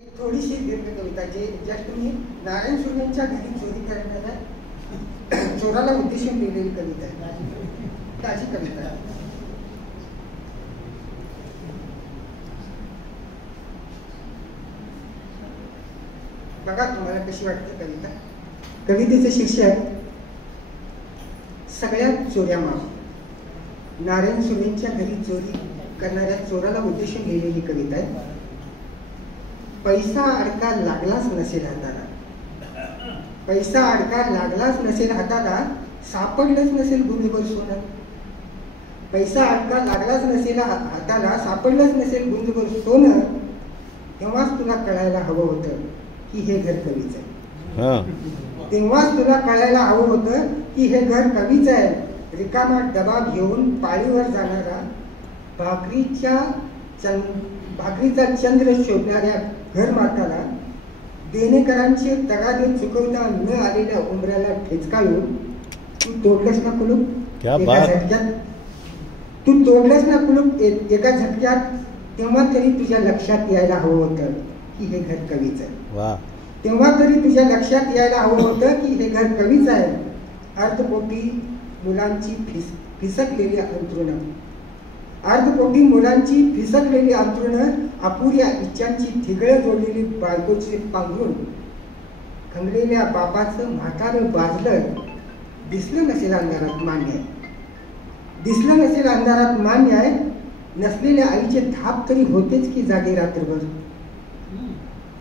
थोडीशी दीर्घ कविता जे जस्ट मी नारायण सुर्वेंच्या घरी चोरी करण्याला चोराला उद्देशून लिहिलेली कविता आहे, ताजी कविता आहे. बघा तुम्हाला कशी वाटते कविता. कवितेचे शीर्षक सगळ्यात चोऱ्या माफ. नारायण सुर्वेंच्या घरी चोरी करणाऱ्या चोराला उद्देशून लिहिलेली कविता आहे. पैसा अडका लागलाच नसेल हाताला, पैसा अडका लागलाच नसेल हाताला, सापडलंच नसेल गुंजभर सोनं. पैसा अडका लागलाच नसेल हाताला, सापडलंच नसेल गुंजभर सोनं. तेव्हाच तुला कळायला हवं होतं की हे घर कवीच आहे. तेव्हाच तुला कळायला हवं होतं की हे घर कवीच आहे. रिकामा डबा घेऊन पाळीवर जाणारा, भाकरीचा चंद्र शोधणाऱ्या घर माताला, देणेकरांचे तगादे चुकवता न आलेल्या उंबऱ्याला ठेचकाळून तू तोडलंस ना कुलूप एका झटक्यात. तू तोडलंस ना कुलूप एका झटक्यात. तेव्हा तरी तुझ्या लक्षात यायला हवं होतं की हे घर कवीच आहे. तेव्हा तरी तुझ्या लक्षात यायला हवं होतं की हे घर कवीच आहे. अर्धपोटी मुलांची फिसकलेली अंथरुणं, अर्धपोटी मुलांची फिसकलेली अंथरुणं, अपुऱ्या इच्छांची ठिगळं जोडलेली बायकोचे पांघरून, खंगलेल्या बापाचं म्हातारं बाजलं. दिसलं नसेल अंधारात मान्य आहे, दिसलं नसेल अंधारात मान्य आहे. नसलेल्या आईचे धाप तरी होतेच की जागे रात्रभर,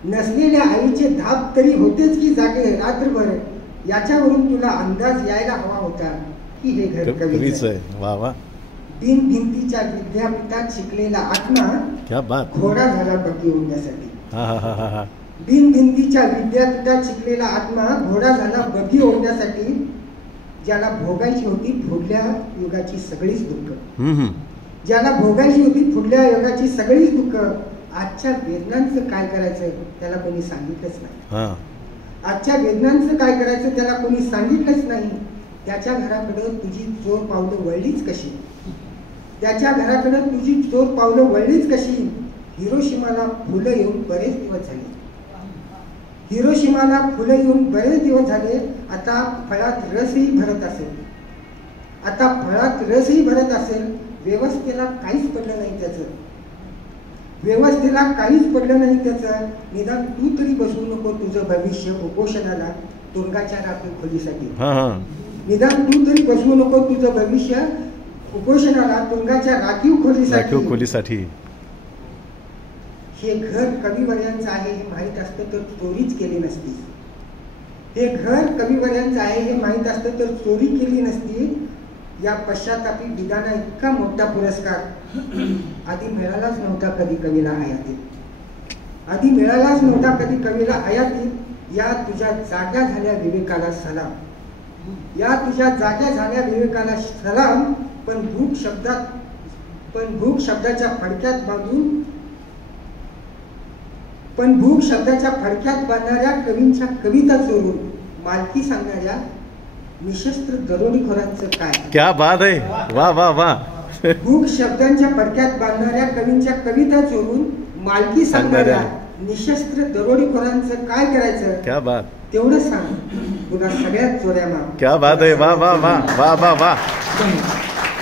नसलेल्या आईचे धाप तरी होतेच की जागे रात्रभर. याच्यावरून तुला अंदाज यायला हवा होता की हे घर कवीच आहे. वा वा. बिन भिंतीच्या विद्यापीठात शिकलेला आत्मा घोडा झाला बगी ओढण्यासाठी. बिन भिंतीच्या विद्यापीठात शिकलेला आत्मा घोडा झाला बगी ओढण्यासाठी. ज्याला भोगायची होती पुढल्या युगाची सगळीच दुःख, ज्याला भोगायची होती पुढल्या युगाची सगळीच दुःख. आजच्या वेदनांचं काय करायचं त्याला कोणी सांगितलंच नाही. आजच्या वेदनांचं काय करायचं त्याला कोणी सांगितलंच नाही. त्याच्या घराकडे तुझी चोर पावलं वळलीच कशी, त्याच्या घराकडे तुझी चोर पावलं वळलीच कशी. हिरोशिमाला फुलं येऊन बरेच दिवस झाले, हिरोशिमाला फुलं येऊन बरेच दिवस झाले. आता फळात रसही भरत असेल, आता फळात रसही भरत असेल. व्यवस्थेला काहीच पडलं नाही त्याचं, व्यवस्थेला काहीच पडलं नाही त्याचं. निदान तू तरी बसवू नको तुझं भविष्य उपोषणाला तुरुंगाच्या राखीव खोलीसाठी. निदान तू तरी बसवू नको तुझं भविष्य उपोषणाला तुरुंगाच्या राखीव खोलीसाठी. हे घर कविवर्यांचं आहे हे माहीत असतं तर चोरीच केली नसती. हे घर कविवर्यांचं आहे हे माहीत असतं तर चोरी केली नसती. या पश्चातापी विधाना इतका मोठा पुरस्कार आधी मिळालाच नव्हता कधी कवीला हयातीत, आधी मिळालाच नव्हता कधी कवीला हयातीत. या तुझ्या जाग्या झाल्या विवेकाला सलाम, या तुझ्या जाग्या झाल्या विवेकाला सलाम. पण भूक शब्दाच्या फडक्यात बांधून, पण भूक शब्दाच्या फडक्यात बांधणाऱ्या कवींच्या कविता चोरून मालकी सांगणाऱ्या निशस्त्र दरोडेखोरांचं काय. क्या बात आहे. वा वा वा. भूक शब्दांच्या फडक्यात बांधणाऱ्या कवींच्या कविता चोरून मालकी सांगणाऱ्या निशस्त्र दरोडेखोरांचं काय करायचं. क्या बात. तेवढं सांग तुला सगळ्यात चोऱ्या माफ. क्या बात आहे. वा वा वा वा वा वा.